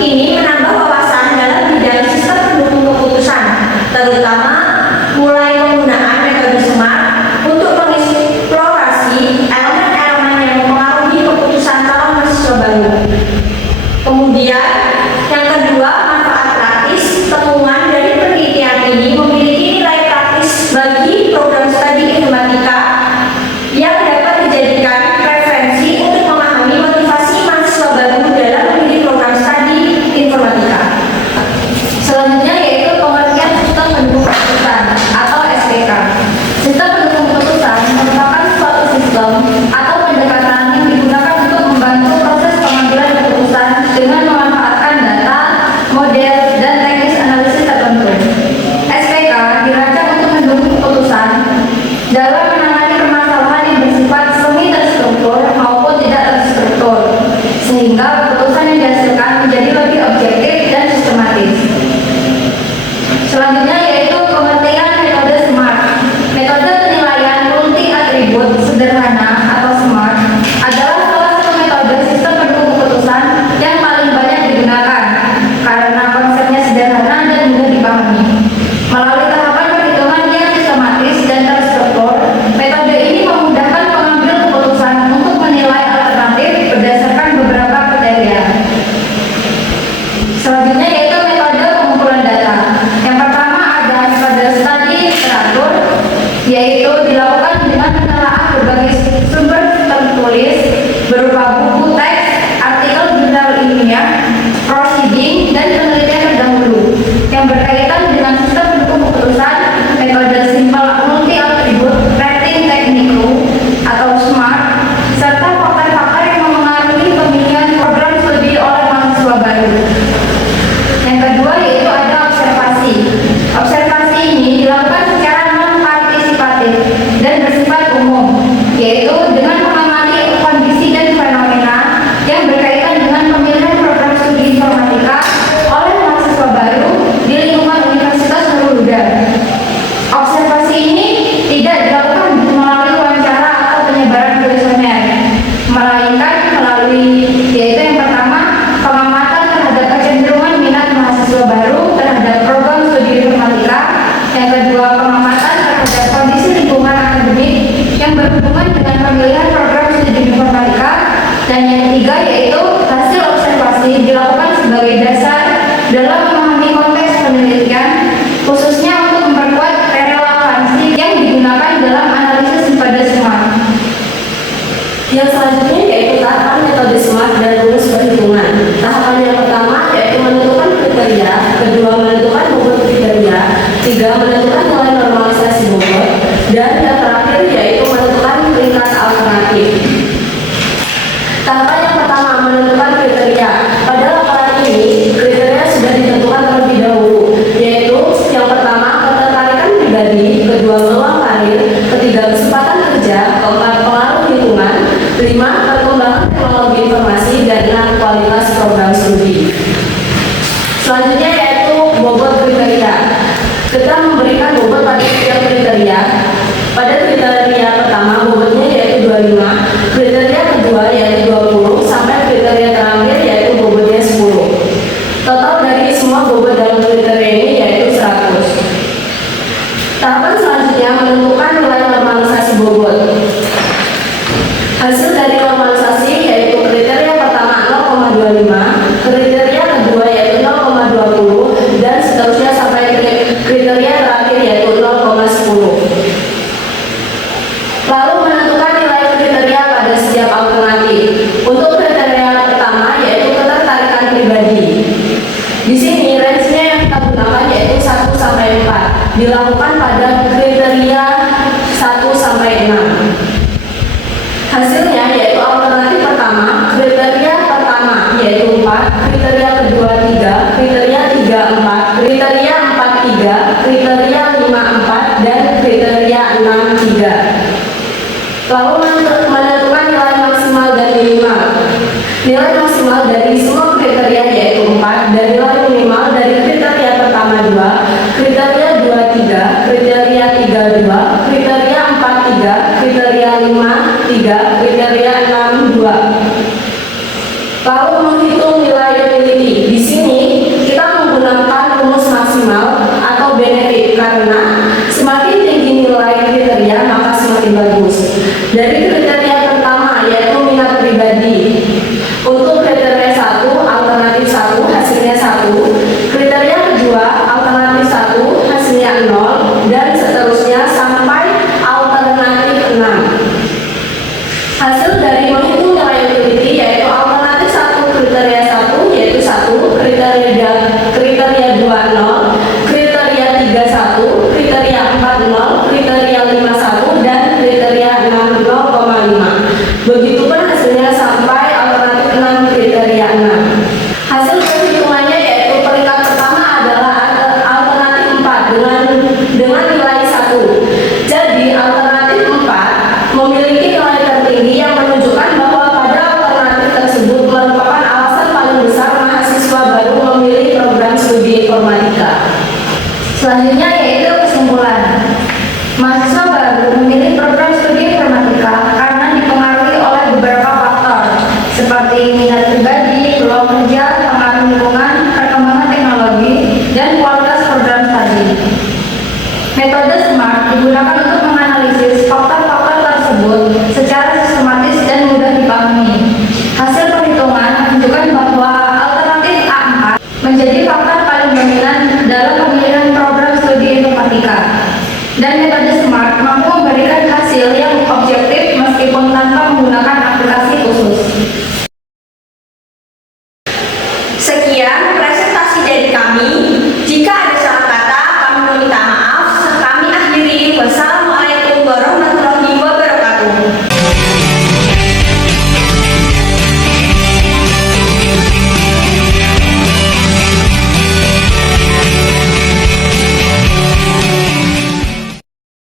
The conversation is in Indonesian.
ini menambah wawasan dalam bidang sistem pendukung keputusan, terutama mulai penggunaan metode SMART untuk mengeksplorasi elemen-elemen yang mempengaruhi keputusan calon mahasiswa baru. Kemudian, yang kedua, manfaat praktis. Temuan dari penelitian ini memiliki nilai praktis bagi program studi informatika yang dapat dijadikan referensi untuk memahami motivasi mahasiswa baru dalam memilih program studi informatika. Selanjutnya yaitu pengertian sistem pendukung keputusan atau SPK. Sistem pendukung keputusan merupakan suatu sistem atau pendekatan yang digunakan untuk membantu proses pengambilan keputusan dengan memanfaatkan data, model, dan teknis analisis tertentu. SPK dirancang untuk mendukung keputusan dalam menangani permasalahan yang bersifat semi terstruktur maupun tidak terstruktur, sehingga keputusan yang dihasilkan menjadi lebih objektif dan sistematis. Selanjutnya yaitu pengertian metode SMART. Metode penilaian multi atribut sederhana atau SMART adalah salah satu metode sistem pendukung keputusan yang paling banyak digunakan karena konsepnya sederhana dan mudah dipahami. Melalui tahapan perhitungan yang sistematis dan terstruktur, metode ini memudahkan pengambil keputusan untuk menilai alternatif berdasarkan beberapa kriteria. Selanjutnya yaitu metode pengumpulan data. Yang pertama ada metode studi literatur, yaitu dilakukan dengan menelaah berbagai sumber tertulis berupa buku teks, artikel jurnal ilmiah, proceeding, dan penelitian terdahulu yang berkaitan dengan sistem pendukung keputusan. Metode simple multi atribut rating technique atau SMART, serta faktor-faktor yang mempengaruhi pemilihan program studi oleh mahasiswa baru. Yang kedua yaitu ada observasi. Observasi ini dilakukan secara non-partisipatif dan bersifat umum, yaitu dengan mengamati kondisi dan fenomena yang berkaitan dengan pemilihan program studi informatika oleh mahasiswa baru di lingkungan Universitas Nurul Huda. Observasi ini tidak dilakukan melalui wawancara atau penyebaran kuesioner, melainkan melalui yaitu yang pertama pengamatan terhadap kecenderungan minat mahasiswa baru terhadap program studi informatika, yang kedua pengamatan terhadap kondisi lingkungan akademik yang berhubungan dengan pemilihan program studi informatika, dan yang ketiga yaitu hasil observasi dilakukan sebagai dasar dalam memahami konteks penelitian, khususnya untuk memperkuat relevansi yang digunakan dalam analisis metode SMART. Yang selanjutnya yaitu tahapan metode SMART dan rumus perhitungan. Tahapan yang pertama yaitu menentukan kriteria, kedua menentukan bobot kriteria, tiga menentukan nilai normalisasi bobot, dan yang terakhir yaitu menentukan peringkat alternatif. Tahapan yang pertama menentukan kriteria. Pada laporan ini kriteria sudah ditentukan terlebih dahulu, yaitu yang pertama ketertarikan pribadi, kedua peluang karir, ketiga kesempatan kerja, keempat pengaruh lingkungan, lima perkembangan teknologi informasi, dan enam kualitas program studi. Selanjutnya yaitu bobot kriteria. Kita memberikan bobot pada setiap kriteria. Pada kriteria pertama bobotnya yaitu 25, kriteria kedua yaitu 20, sampai kriteria terakhir yaitu bobotnya 10. Total dari semua bobot dalam kriteria ini yaitu 100. Tahapan selanjutnya menentukan nilai normalisasi bobot. Hasil dari normalisasi yaitu kriteria pertama 0,25, kriteria kedua yaitu 0,20, dan seterusnya sampai kriteria terakhir yaitu 0,10. Lalu menentukan nilai kriteria pada setiap alternatif. Untuk kriteria pertama yaitu ketertarikan pribadi. Di sini range-nya yang kita gunakan yaitu 1 sampai 4. Dilakukan pada kriteria 1 sampai 6. Hasilnya yaitu alternatif pertama, kriteria pertama yaitu 4, kriteria kedua 3, kriteria 3 4, kriteria 4 3, kriteria 5 4, dan kriteria 6 3. Lalu menentukan nilai maksimal dan minimal. Nilai maksimal dari semua kriteria yaitu 4, dan nilai minimal dari kriteria pertama 2, kriteria 2 3, kriteria 3 2, kriteria 4 3, kriteria 5 3, kriteria 6 2. Lalu menghitung nilai utility. Di kriteria 20, kriteria 31, kriteria 40, kriteria 51, dan kriteria 60,5. Begitu